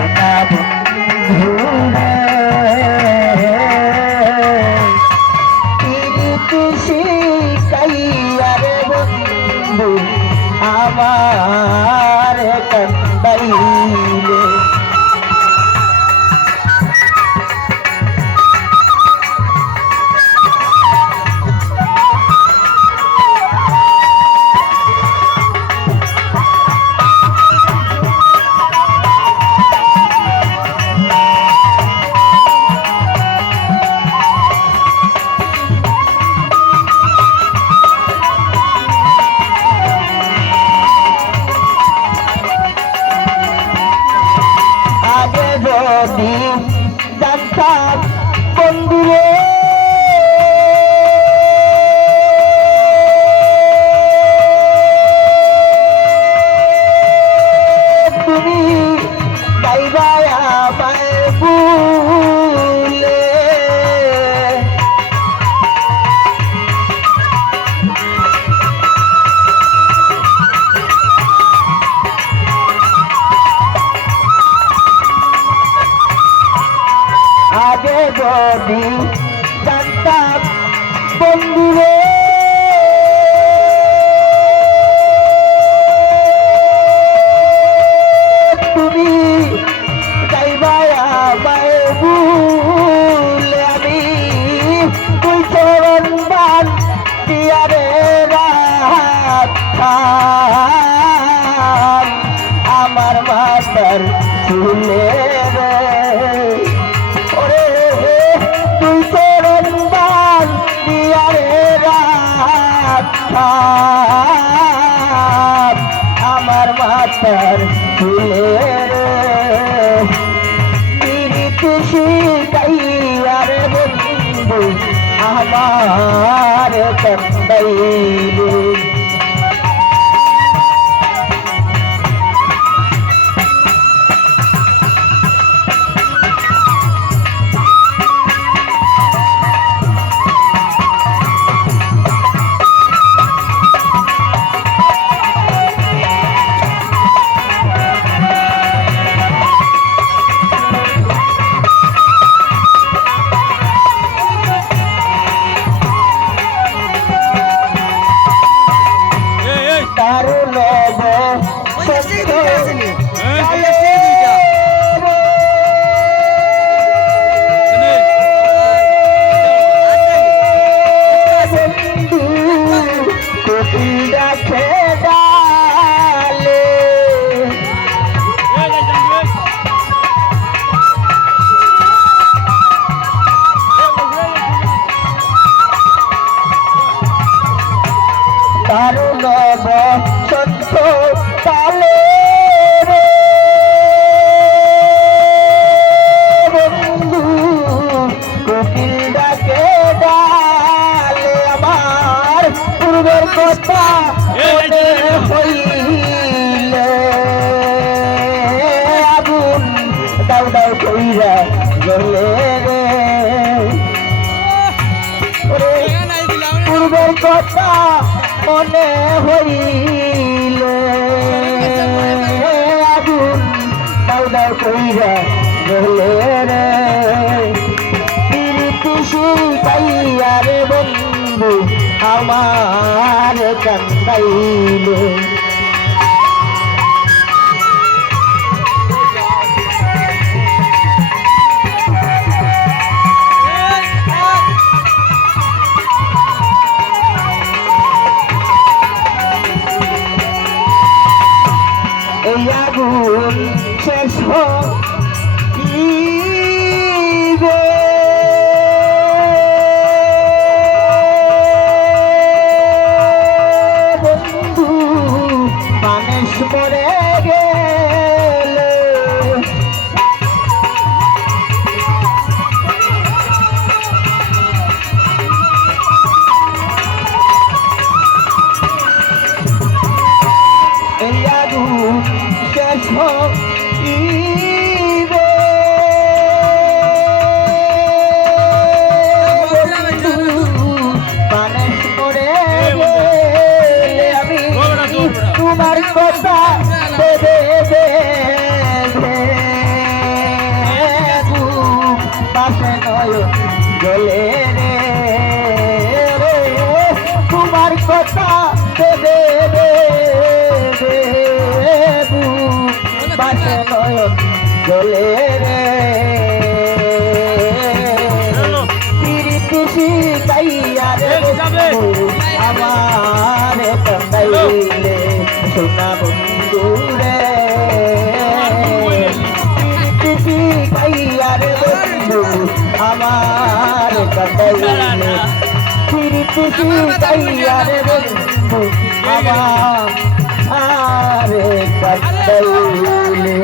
সোনা বন্ধু শিখাইয়া রে বন্ধু আমার কান্দাইলে যদি জানতাম বন্ধুরে তুমি গাইবাই আমায় ভুলে আগে যদি জানতাম বন্ধুরে তুমি যাইবাই আমায় ভুলে আমি তুই চরণ বান দিয়ারে রাখতাম আমার মাতার চুলে রে আমার মাতার ফুলের শিখাইয়া রে বন্ধু আমার কান্দাইলে দারুণ বসন্ত কালে রে বন্ধু কোকিল ডাকে ডালে আমার পূর্বের কথা মনে হইলে আগুন দাউ দাউ কইরা জ্বলে রে পূর্বের কথা মনে হইলে আগুন দাউ দাউ কইরা জ্বলে রে প্রীতি শিখাইয়া রে বন্ধু আমার কান্দাইলে এই আগুন শেষ হইবে বন্ধু মানুষ মরে গেলে এই আগুন শেষ হইবে মানুষ মরে গেলে আমি তোমার কথা ভেবে বাসে নয়ন জলে রে রে তোমার কথা দেবে রে দেবু বাসে নয়ন জলে রে পিরিতি শিখাইয়া রে আমার কান্দাইলে সোনা বন্ধু রে পিরিতি শিখাইয়া রে বন্ধু আমার কান্দাইলে পিরিতি শিখাইয়া রে বন্ধু আমার কান্দাইলে